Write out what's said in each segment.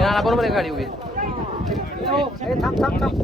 या बरोबर आहे गाडी उभी थांब थांब थांब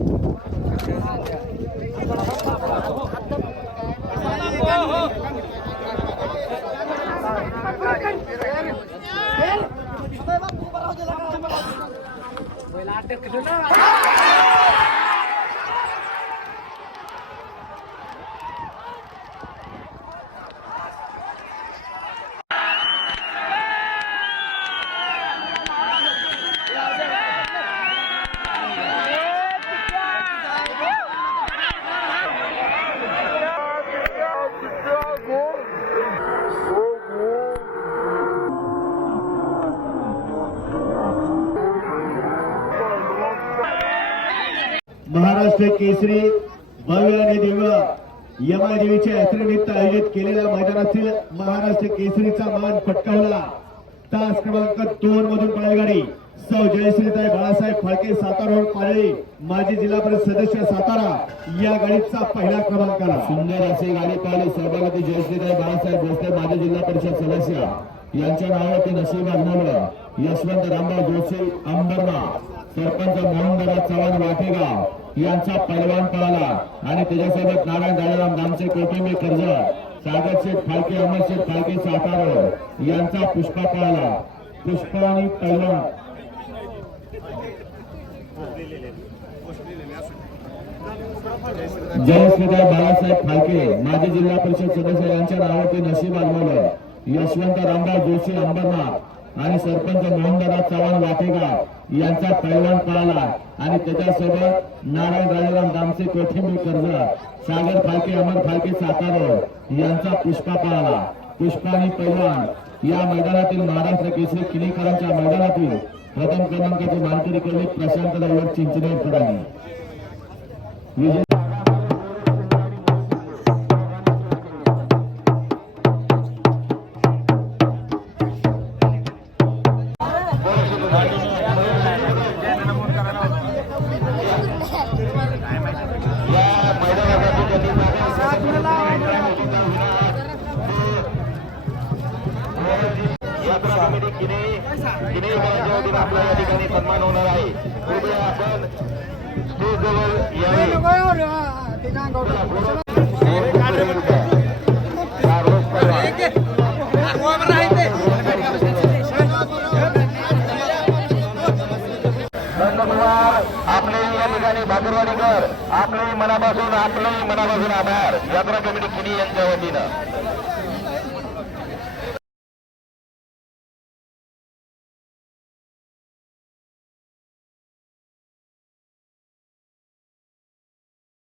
महाराष्ट्र केसरी भव्य आणि दिव्य यमादेवीच्या यात्रेनिमित्त आयोजित केलेल्या मैदानातील महाराष्ट्र केसरीचा मान पटकावला. तास क्रमांक दोन मधून पळागाडी सौ जयश्रीताई बाळासाहेब फाळके सातारा पाळी माजी जिल्हा परिषद सदस्य सातारा या गाडीचा पहिला क्रमांक आला सुंदर असे गाडी पाहिली. सहभागी जयश्रीताई बाळासाहेब भोसले माजी जिल्हा परिषद सदस्य. यांच्या नावावरती नशीब आजमावलं यशवंत रामराव जोशी अंबरनाथ. सरपंच मोहनदादा चव्हाण वाटेगाव यांचा पैलवान पळाला आणि त्याच्यासोबत नारायण दादाराम नामचे कौटुंबिक कर्ज. सागर शेठ फाळके अमर शेठ फाळके सातारा यांचा पुष्पा पळाला पुष्प आणि पैलवान जयश्रीताई बाळासाहेब फाळके माजी जिल्हा परिषद सदस्य यांच्या नावाचे नशीब आजमावलं यशवंत रामराव जोशी अंबरनाथ. आणि सरपंच मोहनदादा चव्हाण वाटेगाव यांचा पैलवान पळाला आणि त्याच्यासोबत नारायण राजाराम दामसे कोथिंबीर कर्ज सागर फाळके अमर फाळके सातारा यांचा पुष्पा पळाला पुष्पा आणि पैलवान. या मैदानातील महाराष्ट्र केसरी किनीकरांच्या मैदानातील प्रथम क्रमांकाचे मानकरी केली प्रशांत दौलत चिंचणेकरांनी विजय यात्रा कमिटी किने किने करायच्या वतीनं आपला या ठिकाणी सन्मान होणार आहे कृपया आपण स्टेजजवळ यावे धन्यवाद. आपले या ठिकाणी भाकरवाडीकर आपले मनापासून आपले मनापासून आभार. यात्रा कमिटी किनी यांच्या वतीनं?